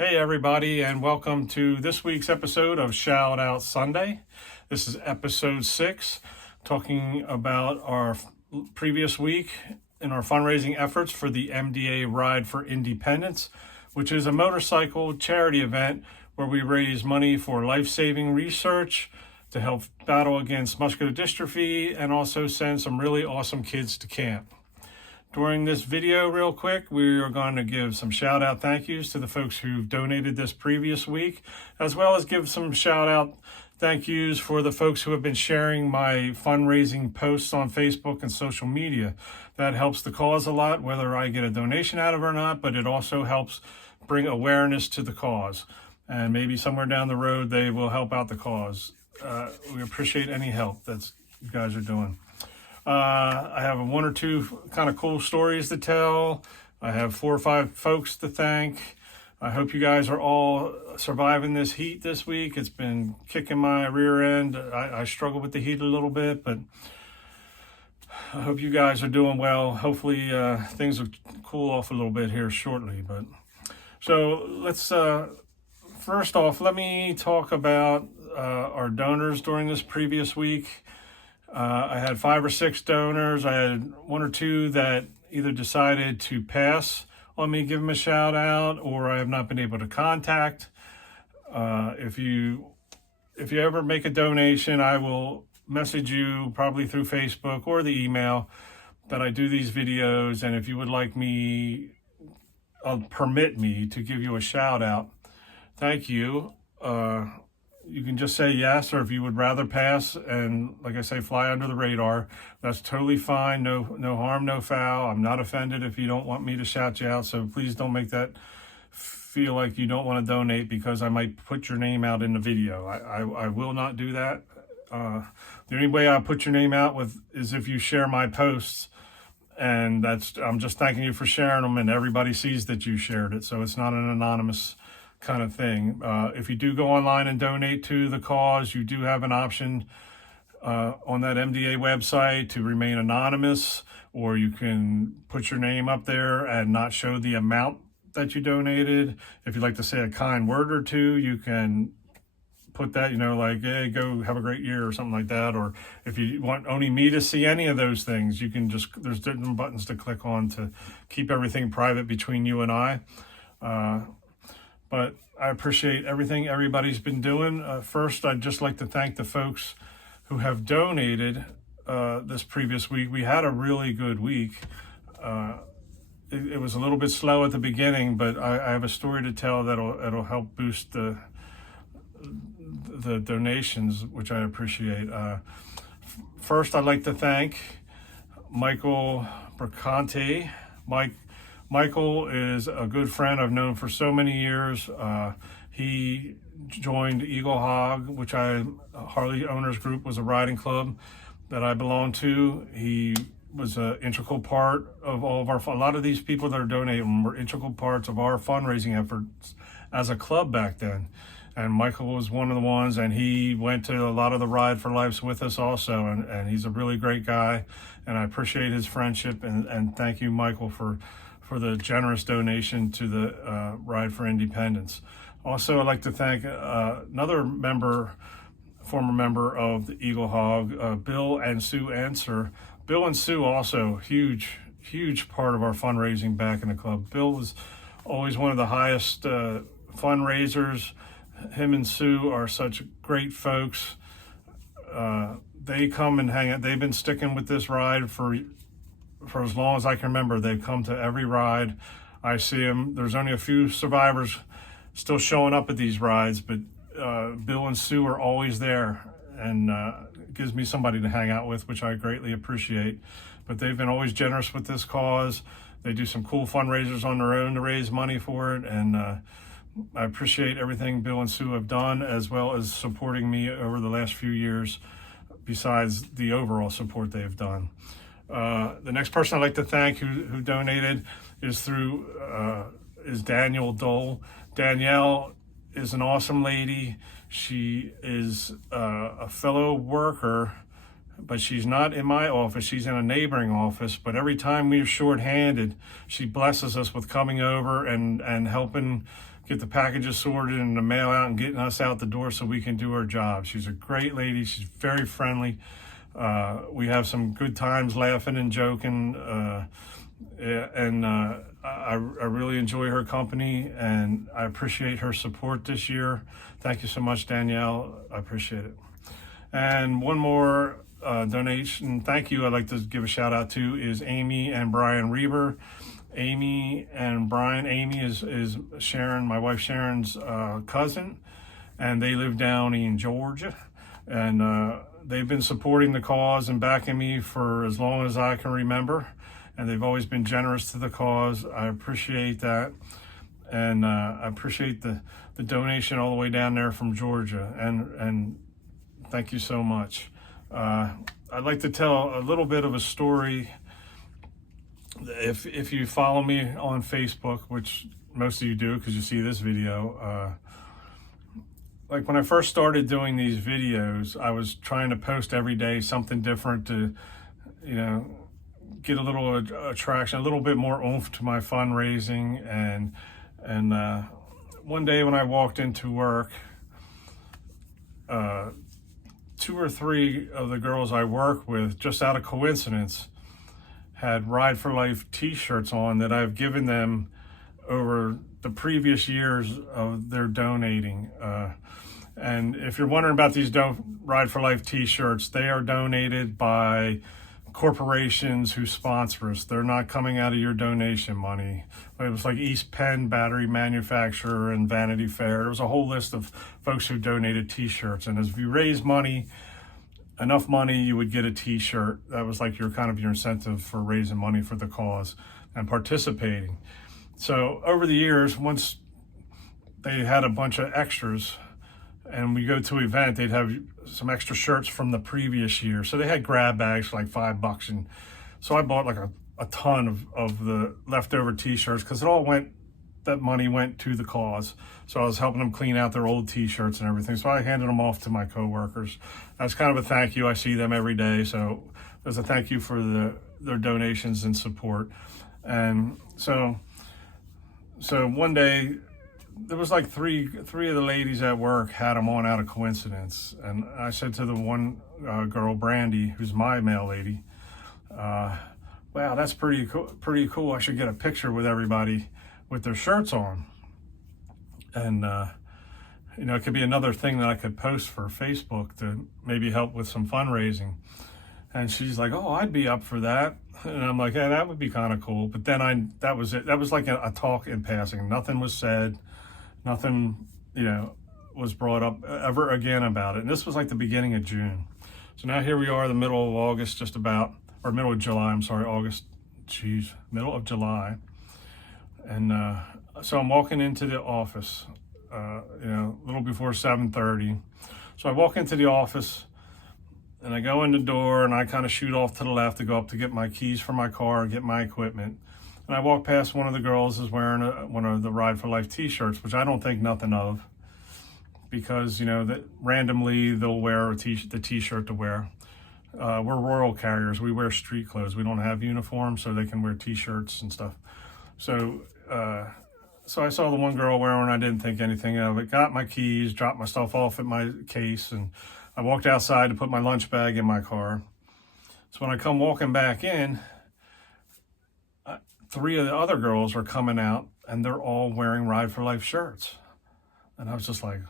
Hey everybody, and welcome to this week's episode of Shout Out Sunday. This is episode 6, talking about our previous week in our fundraising efforts for the MDA Ride for Independence, which is a motorcycle charity event where we raise money for life-saving research to help battle against muscular dystrophy and also send some really awesome kids to camp. During this video, real quick, we are going to give some shout out thank yous to the folks who've donated this previous week, as well as give some shout out thank yous for the folks who have been sharing my fundraising posts on Facebook and social media. That helps the cause a lot, whether I get a donation out of it or not, but it also helps bring awareness to the cause. And maybe somewhere down the road, they will help out the cause. We appreciate any help that you guys are doing. I have one or two kind of cool stories to tell. I have 4 or 5 folks to thank. I hope you guys are all surviving this heat this week. It's been kicking my rear end. I struggle with the heat a little bit, but I hope you guys are doing well. Hopefully things will cool off a little bit here shortly. But so let's first off, let me talk about our donors during this previous week. I had 5 or 6 donors. I had 1 or 2 that either decided to pass on me, give them a shout out, or I have not been able to contact. If you ever make a donation, I will message you probably through Facebook or the email that I do these videos. And if you would like me, permit me to give you a shout out, thank you. You can just say yes, or if you would rather pass and, like I say, fly under the radar, that's totally fine. No harm, no foul. I'm not offended if you don't want me to shout you out. So please don't make that feel like you don't want to donate because I might put your name out in the video. I will not do that. The only way I put your name out is if you share my posts, and I'm just thanking you for sharing them, and everybody sees that you shared it. So it's not an anonymous kind of thing. If you do go online and donate to the cause, you do have an option on that MDA website to remain anonymous, or you can put your name up there and not show the amount that you donated. If you'd like to say a kind word or two, you can put that, like, hey, go have a great year or something like that. Or if you want only me to see any of those things, you can there's different buttons to click on to keep everything private between you and I. But I appreciate everything everybody's been doing. First, I'd just like to thank the folks who have donated this previous week. We had a really good week. It was a little bit slow at the beginning, but I have a story to tell that'll help boost the donations, which I appreciate. First, I'd like to thank Michael Berconte. Michael is a good friend I've known for so many years. He joined Eagle Hog, which Harley Owners Group was a riding club that I belonged to. He was an integral part of all of a lot of these people that are donating were integral parts of our fundraising efforts as a club back then. And Michael was one of the ones, and he went to a lot of the Ride for Lives with us also, and he's a really great guy, and I appreciate his friendship, and thank you, Michael, for the generous donation to the Ride for Independence. Also, I'd like to thank another former member of the Eagle Hog, Bill and Sue Answer. Bill and Sue also, huge part of our fundraising back in the club. Bill was always one of the highest fundraisers. Him and Sue are such great folks. They come and hang out. They've been sticking with this ride for as long as I can remember. They've come to every ride. I see them. There's only a few survivors still showing up at these rides, but Bill and Sue are always there, and it gives me somebody to hang out with, which I greatly appreciate. But they've been always generous with this cause. They do some cool fundraisers on their own to raise money for it, and I appreciate everything Bill and Sue have done, as well as supporting me over the last few years, besides the overall support they've done. The next person I'd like to thank who donated is Danielle Dole. Danielle is an awesome lady. She is a fellow worker but she's not in my office. She's in a neighboring office. But every time we're shorthanded, she blesses us with coming over and helping get the packages sorted and the mail out and getting us out the door so we can do our job. She's a great lady. She's very friendly. We have some good times laughing and joking. I really enjoy her company, and I appreciate her support this year. Thank you so much, Danielle. I appreciate it. And one more donation thank you I'd like to give a shout out to is Amy and Brian Reber. Amy and Brian. Amy is Sharon, my wife Sharon's cousin, and they live down in Georgia. And they've been supporting the cause and backing me for as long as I can remember. And they've always been generous to the cause. I appreciate that. And I appreciate the donation all the way down there from Georgia. And thank you so much. I'd like to tell a little bit of a story. If you follow me on Facebook, which most of you do because you see this video, like when I first started doing these videos, I was trying to post every day something different to, get a little attraction, a little bit more oomph to my fundraising. And one day when I walked into work, 2 or 3 of the girls I work with, just out of coincidence, had Ride for Life t-shirts on that I've given them over the previous years of their donating. And if you're wondering about these Ride for Life t-shirts, they are donated by corporations who sponsor us. They're not coming out of your donation money. It was like East Penn Battery Manufacturer and Vanity Fair. There was a whole list of folks who donated t-shirts. And if you raise money, enough money, you would get a t-shirt. That was like your incentive for raising money for the cause and participating. So over the years, once they had a bunch of extras and we go to an event, they'd have some extra shirts from the previous year. So they had grab bags for like $5. And so I bought like a ton of the leftover t-shirts because that money went to the cause. So I was helping them clean out their old t-shirts and everything. So I handed them off to my coworkers. That's kind of a thank you. I see them every day. So there's a thank you for their donations and support. And so one day, there was like three of the ladies at work had them on out of coincidence. And I said to the one girl, Brandy, who's my mail lady, wow, that's pretty cool. I should get a picture with everybody with their shirts on. And, it could be another thing that I could post for Facebook to maybe help with some fundraising. And she's like, oh, I'd be up for that. And I'm like, yeah, that would be kind of cool. But then that was it. That was like a talk in passing. Nothing was said. Nothing, was brought up ever again about it. And this was like the beginning of June. So now here we are, the middle of August, middle of July, middle of July. And so I'm walking into the office, a little before 7:30. So I walk into the office and I go in the door and I kind of shoot off to the left to go up to get my keys for my car, get my equipment. And I walk past one of the girls who's wearing one of the Ride for Life t-shirts, which I don't think nothing of because, that randomly they'll wear the t-shirt to wear. We're rural carriers. We wear street clothes. We don't have uniforms, so they can wear t-shirts and stuff. So I saw the one girl wearing one. I didn't think anything of it. Got my keys, dropped my stuff off at my case, and I walked outside to put my lunch bag in my car. So when I come walking back in, 3 of the other girls are coming out, and they're all wearing Ride for Life shirts. And I was just like,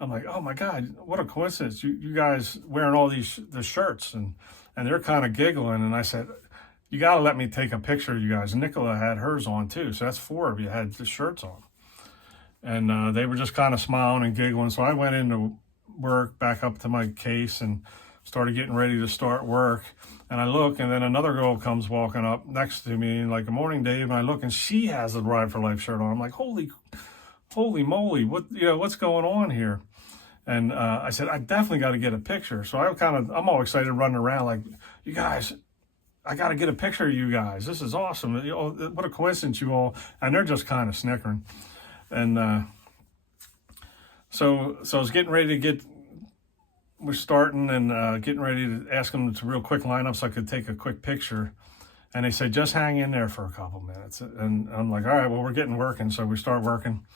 oh my God, what a coincidence. You guys wearing all the shirts. And they're kind of giggling. And I said, you got to let me take a picture of you guys. And Nicola had hers on too. So that's 4 of you had the shirts on. And they were just kind of smiling and giggling. So I went into work, back up to my case, and started getting ready to start work. And I look, and then another girl comes walking up next to me, and like, good morning, Dave. And I look, and she has a Ride for Life shirt on. I'm like, holy moly, what's going on here? And I said, I definitely got to get a picture. So I'm all excited running around like, you guys, I got to get a picture of you guys. This is awesome. What a coincidence, you all. And they're just kind of snickering. And so I was getting ready to get we're starting and getting ready to ask them to real quick line up so I could take a quick picture. And they said, just hang in there for a couple minutes. And I'm like, all right, well, we're getting working. So we start working.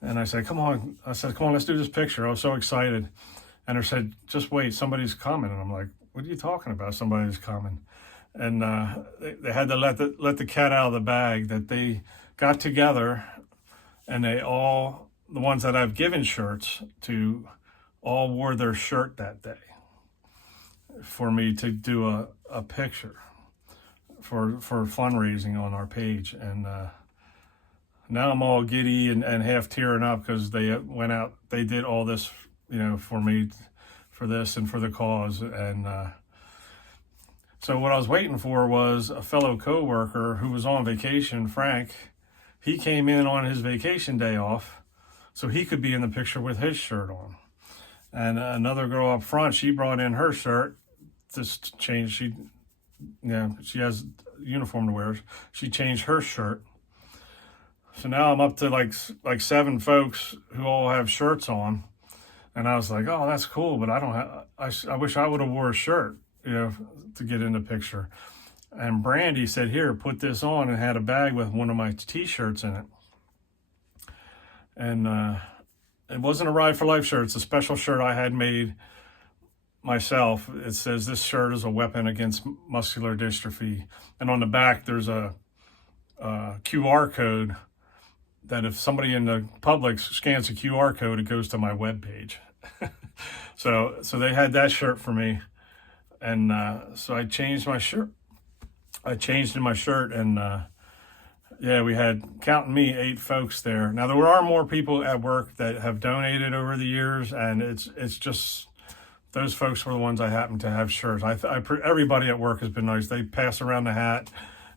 And I said, come on, let's do this picture. I was so excited. And they said, just wait, somebody's coming. And I'm like, what are you talking about? Somebody's coming. And they had to let the cat out of the bag, that they got together and they all, the ones that I've given shirts to, all wore their shirt that day for me to do a picture for fundraising on our page. And now I'm all giddy and half tearing up because they went out, they did all this, for me, for this and for the cause. And so what I was waiting for was a fellow coworker who was on vacation, Frank. He came in on his vacation day off so he could be in the picture with his shirt on. And another girl up front, she brought in her shirt, just changed, she has uniform to wear. She changed her shirt. So now I'm up to like 7 folks who all have shirts on. And I was like, oh, that's cool, but I don't have, I wish I would have wore a shirt, to get in the picture. And Brandy said, here, put this on, and had a bag with one of my t-shirts in it. And it wasn't a Ride for Life shirt. It's a special shirt I had made myself. It says, this shirt is a weapon against muscular dystrophy. And on the back, there's a QR code that if somebody in the public scans a QR code, it goes to my webpage. So they had that shirt for me. And so I changed my shirt. I changed in my shirt, and we had, counting me, 8 folks there. Now, there are more people at work that have donated over the years, and it's just, those folks were the ones I happened to have shirts. Everybody at work has been nice. They pass around the hat,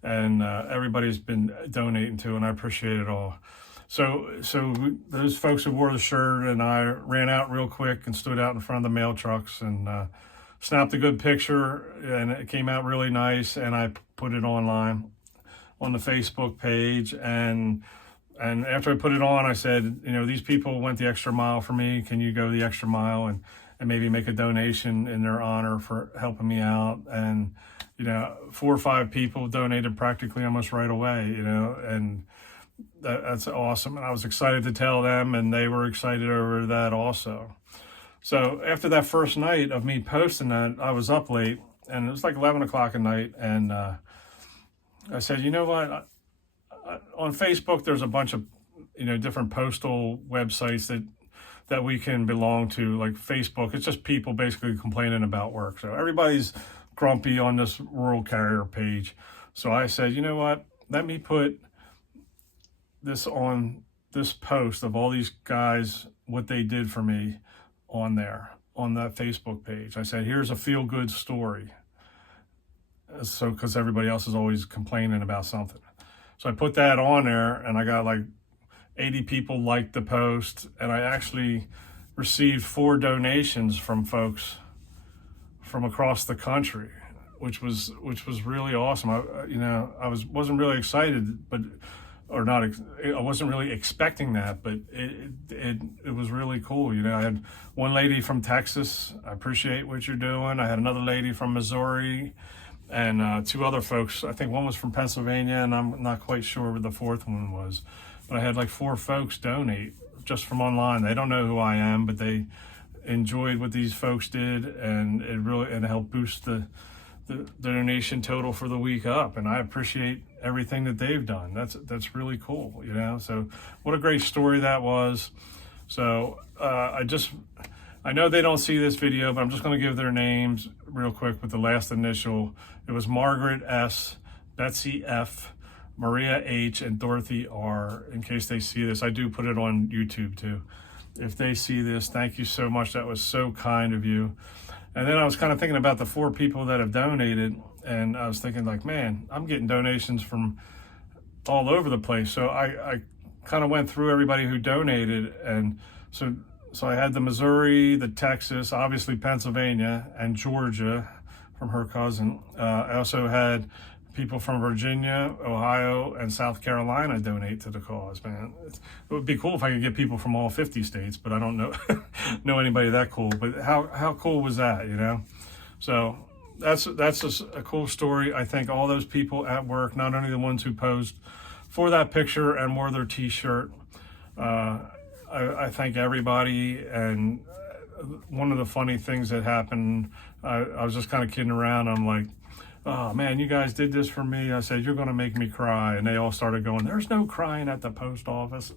and everybody's been donating too, and I appreciate it all. So those folks who wore the shirt and I ran out real quick and stood out in front of the mail trucks and snapped a good picture, and it came out really nice, and I put it online on the Facebook page. And after I put it on, I said, these people went the extra mile for me. Can you go the extra mile and maybe make a donation in their honor for helping me out? And 4 or 5 people donated practically almost right away, and that's awesome. And I was excited to tell them, and they were excited over that also. So after that first night of me posting that, I was up late, and it was like 11 o'clock at night. And I said, you know what? On Facebook, there's a bunch of, different postal websites that we can belong to, like Facebook. It's just people basically complaining about work. So everybody's grumpy on this rural carrier page. So I said, you know what? Let me put this on this post of all these guys, what they did for me on there, on that Facebook page. I said, here's a feel-good story. So, because everybody else is always complaining about something. So I put that on there, and I got like 80 people liked the post, and I actually received 4 donations from folks from across the country, which was really awesome. I wasn't really excited, I wasn't really expecting that, but it was really cool. I had one lady from Texas. I appreciate what you're doing. I had another lady from Missouri, and 2 other folks. I think one was from Pennsylvania, and I'm not quite sure what the 4th one was. But I had like 4 folks donate just from online. They don't know who I am, but they enjoyed what these folks did, and it helped boost the donation total for the week up. And I appreciate everything that they've done. That's really cool, So what a great story that was. So I know they don't see this video, but I'm just going to give their names real quick with the last initial. It was Margaret S., Betsy F., Maria H., and Dorothy R. In case they see this, I do put it on YouTube too. If they see this, thank you so much. That was so kind of you. And then I was kind of thinking about the 4 people that have donated, and I was thinking like, man, I'm getting donations from all over the place. So I kind of went through everybody who donated, and so I had the Missouri, the Texas, obviously Pennsylvania, and Georgia from her cousin. I also had people from Virginia, Ohio, and South Carolina donate to the cause, man. It would be cool if I could get people from all 50 states, but I don't know know anybody that cool. But how cool was that, you know? So that's a cool story. I thank all those people at work, not only the ones who posed for that picture and wore their t-shirt. I thank everybody. And one of the funny things that happened, I was just kind of kidding around. I'm like, oh man, you guys did this for me. I said, you're going to make me cry. And they all started going, there's no crying at the post office.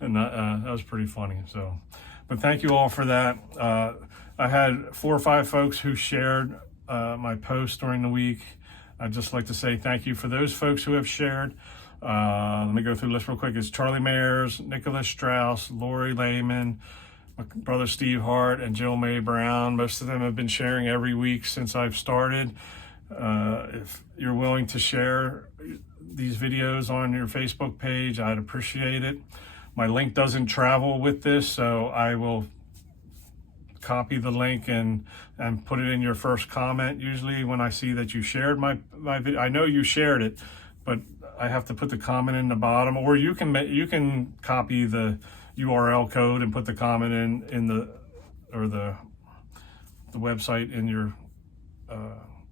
And that was pretty funny. So, but thank you all for that. I had 4 or 5 folks who shared my post during the week. I'd just like to say thank you for those folks who have shared. Let me go through the list real quick. It's Charlie Mayers, Nicholas Strauss, Lori Lehman, my brother Steve Hart, and Jill May Brown. Most of them have been sharing every week since I've started. If you're willing to share these videos on your Facebook page, I'd appreciate it. My link doesn't travel with this, so I will copy the link and put it in your first comment. Usually when I see that you shared my video, I know you shared it, but I have to put the comment in the bottom, or you can copy the URL code and put the comment in the website in your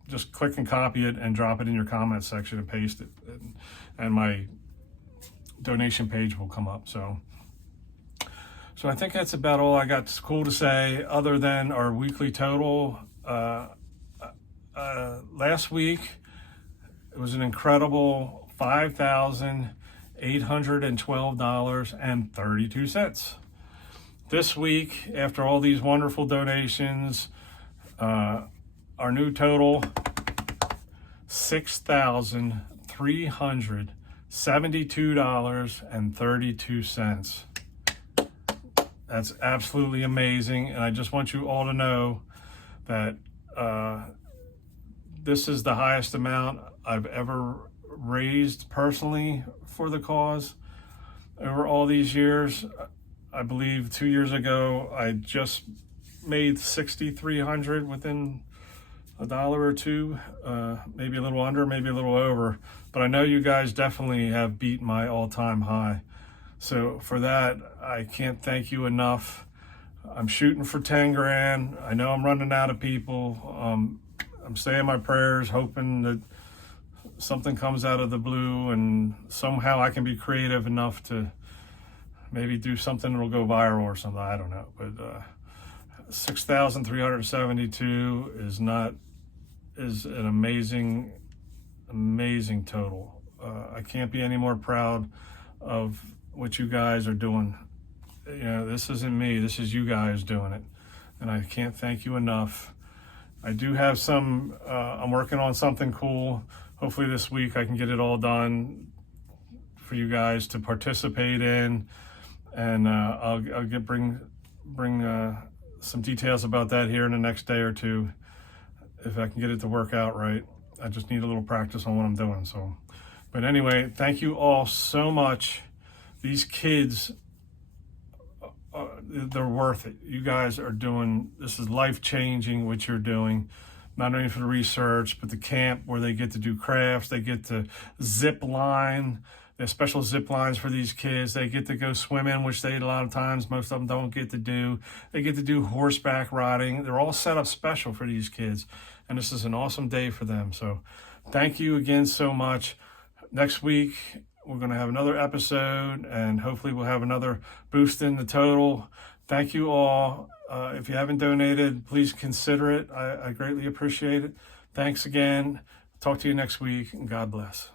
just click and copy it and drop it in your comment section and paste it, and my donation page will come up. So I think that's about all I got cool to say, other than our weekly total. Last week, it was an incredible $5,812.32. This week, after all these wonderful donations, our new total, $6,372.32. That's absolutely amazing, and I just want you all to know that this is the highest amount I've ever raised personally for the cause over all these years. I believe 2 years ago I just made $6,300 within $1 or $2, maybe a little under, maybe a little over, but I know you guys definitely have beat my all-time high. So for that, I can't thank you enough. I'm shooting for 10 grand. I know I'm running out of people. I'm saying my prayers, hoping that something comes out of the blue and somehow I can be creative enough to maybe do something that'll go viral or something. I don't know, but 6,372 is an amazing total. I can't be any more proud of what you guys are doing. You know, this isn't me, this is you guys doing it, and I can't thank you enough. I do have some, I'm working on something cool. Hopefully this week I can get it all done for you guys to participate in, and I'll bring some details about that here in the next day or two, if I can get it to work out right. I just need a little practice on what I'm doing. So, but anyway, thank you all so much. These kids, they're worth it. You guys are doing, this is life-changing what you're doing, not only for the research, but the camp where they get to do crafts, they get to zip line. There's special zip lines for these kids. They get to go swimming, which they, a lot of times, most of them don't get to do. They get to do horseback riding. They're all set up special for these kids, and this is an awesome day for them. So thank you again so much. Next week, we're going to have another episode, and hopefully we'll have another boost in the total. Thank you all. If you haven't donated, please consider it. I greatly appreciate it. Thanks again. Talk to you next week, and God bless.